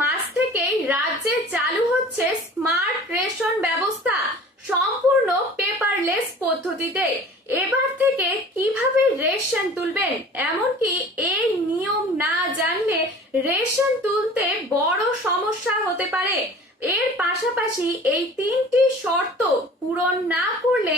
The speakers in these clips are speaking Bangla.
মাস থেকেই রাজ্যে চালু হচ্ছে স্মার্ট রেশন ব্যবস্থা সম্পূর্ণ পেপারলেস পদ্ধতিতে। এবার থেকে কিভাবে রেশন তুলবেন, এমনকি এই নিয়ম না জানলে রেশন তুলতে বড় সমস্যা হতে পারে। এর পাশাপাশি এই তিনটি শর্ত পূরণ না করলে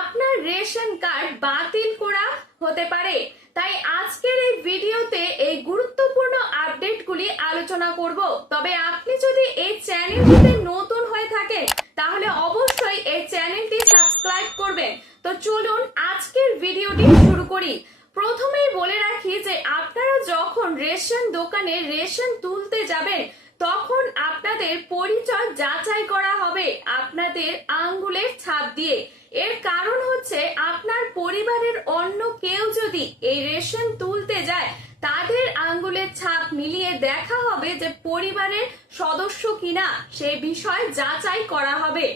আপনার রেশন কার্ড বাতিল করা হতে পারে। তাই আজকের এই ভিডিওতে এই গুরুত্বপূর্ণ আপডেটগুলি আলোচনা করব। তবে আপনি যদি এই চ্যানেলটিতে নতুন হয়ে থাকেন তাহলে অবশ্যই এই চ্যানেলটি সাবস্ক্রাইব করবেন। তো চলুন আজকের ভিডিওটি শুরু করি। প্রথমেই বলে রাখি যে আপনারা যখন রেশন দোকানে রেশন তুলতে যাবেন তখন আপনাদের পরিচয় যাচাই করা হবে আপনাদের আঙ্গুলের ছাপ দিয়ে। এর কারণ হচ্ছে আপনার পরিবারের অন্য কেউ যদি এই রেশন তুলতে যায় তাদের আঙ্গুলের ছাপ মিলিয়ে দেখা হবে যে পরিবারের সদস্য কিনা, সেই বিষয় যাচাই করা হবে।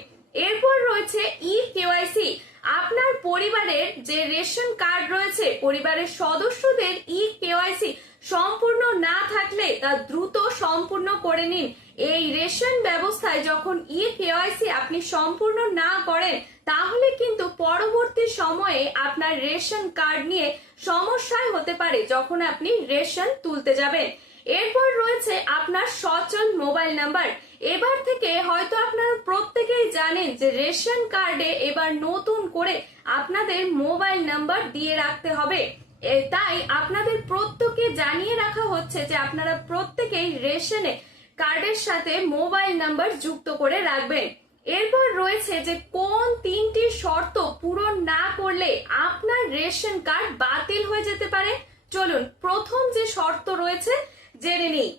এরপর রয়েছে ই-কেওয়াইসি। আপনার পরিবারের যে রেশন কার্ড রয়েছে, পরিবারের সদস্যদের ই-কেওয়াইসি সম্পূর্ণ না থাকলে তা দ্রুত সম্পূর্ণ করে নিন। এই রেশন ব্যবস্থায় যখন ই-কেওয়াইসি আপনি সম্পূর্ণ না করেন তাহলে কিন্তু পরবর্তী সময়ে আপনার রেশন কার্ড নিয়ে সমস্যায় হতে পারে যখন আপনি রেশন তুলতে যাবেন। এরপর রয়েছে আপনার সচল মোবাইল নাম্বার। এবার থেকে হয়তো আপনারা প্রত্যেকেই জানেন যে রেশন কার্ডে এবার নতুন করে আপনাদের মোবাইল নাম্বার দিয়ে রাখতে হবে। তাই আপনাদের প্রত্যেককে জানিয়ে রাখা হচ্ছে যে আপনারা প্রত্যেকেই রেশনে কার্ডের সাথে মোবাইল নাম্বার যুক্ত করে রাখবেন। এরপর রয়েছে যে কোন তিনটি শর্ত পূরণ না করলে আপনার রেশন কার্ড বাতিল হয়ে যেতে পারে। চলুন প্রথম যে শর্ত রয়েছে জেনে নিই।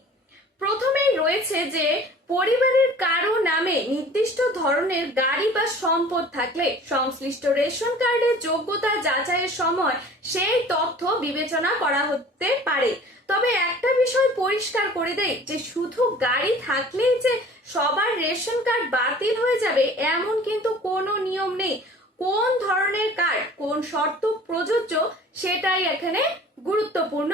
প্রথমেই রয়েছে যে পরিবারের কারো নামে নির্দিষ্ট ধরনের গাড়ি বা সম্পদ থাকলে সংশ্লিষ্ট রেশন কার্ডের যোগ্যতা যাচাইয়ের সময় সেই তথ্য বিবেচনা করা হতে পারে। তবে একটা বিষয় পরিষ্কার করে দেই যে শুধু গাড়ি থাকলেই যে সবার রেশন কার্ড বাতিল হয়ে যাবে এমন কিন্তু কোনো নিয়ম নেই। কোন ধরনের কার্ড কোন শর্ত প্রযোজ্য সেটাই এখানে গুরুত্বপূর্ণ।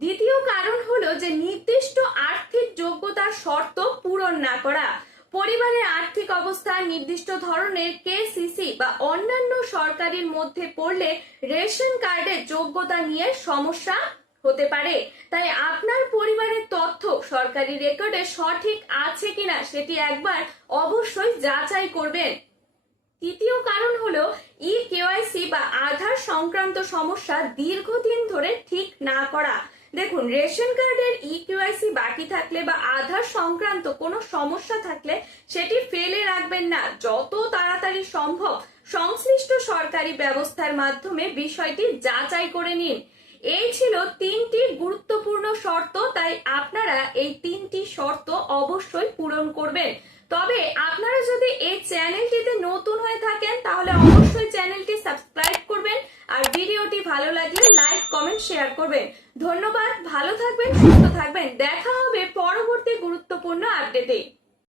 দ্বিতীয় কারণ হলো যে নির্দিষ্ট আর্থিক যোগ্যতার শর্ত পূরণ না করা। পরিবারের আর্থিক অবস্থা নির্দিষ্ট ধরনের কেসিসি বা অন্যান্য সরকারির মধ্যে পড়লে রেশন কার্ডের যোগ্যতা নিয়ে সমস্যা হতে পারে। তাই আপনার পরিবারের তথ্য সরকারি রেকর্ডে সঠিক আছে কিনা সেটি একবার অবশ্যই যাচাই করবেন। তৃতীয় কারণ হলো ই-কেওয়াইসি বা আধার সংক্রান্ত সমস্যা দীর্ঘদিন ধরে ঠিক না করা। দেখুন, রেশন কার্ডের ই-কেওয়াইসি বাকি থাকলে বা আধার সংক্রান্ত কোনো সমস্যা থাকলে সেটি ফেলে রাখবেন না। যত তাড়াতাড়ি সম্ভব সংশ্লিষ্ট সরকারি ব্যবস্থার মাধ্যমে বিষয়টি যাচাই করে নিন। এই ছিল তিনটি গুরুত্বপূর্ণ শর্ত, তাই আপনারা এই তিনটি শর্ত অবশ্যই পূরণ করবেন। তবে আপনারা যদি এই চ্যানেলটিতে নতুন হয়ে থাকেন তাহলে অবশ্যই চ্যানেলটি সাবস্ক্রাইব করবেন আর ভিডিওটি ভালো লাগলে লাইক কমেন্ট শেয়ার করবেন। ধন্যবাদ, ভালো থাকবেন, সুস্থ থাকবেন। দেখা হবে পরবর্তী গুরুত্বপূর্ণ আপডেটে।